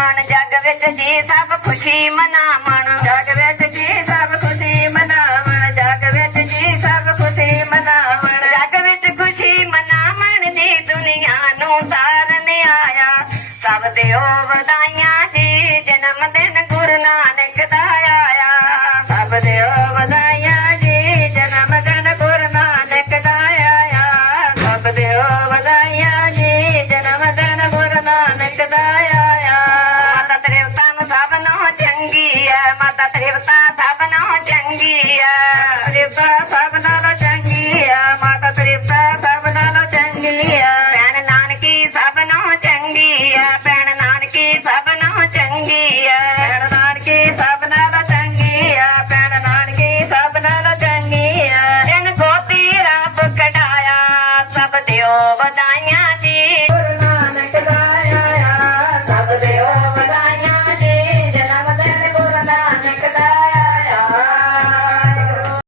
ਮਨਾਵਣ ਜਗ ਵਿੱਚ ਜੀ ਸਭ ਖੁਸ਼ੀ ਮਨਾਵਣ। ਜਗ ਵਿੱਚ ਜੀ ਸਭ ਖੁਸ਼ੀ ਮਨਾਵਣ। ਜਗ ਵਿੱਚ ਜੀ ਸਭ ਖੁਸ਼ੀ ਮਨਾਵਣ। ਜਗ ਵਿੱਚ ਖੁਸ਼ੀ ਮਨਾਵਣ ਦੀ ਦੁਨੀਆ ਨੂੰ ਤਾਰਨ ਆਇਆ ਸਭ ਦਿਓ ਵਧਾਈਆਂ ਜੀ, ਜਨਮ ਦਿਨ ਨਾਨਕ ਦਾ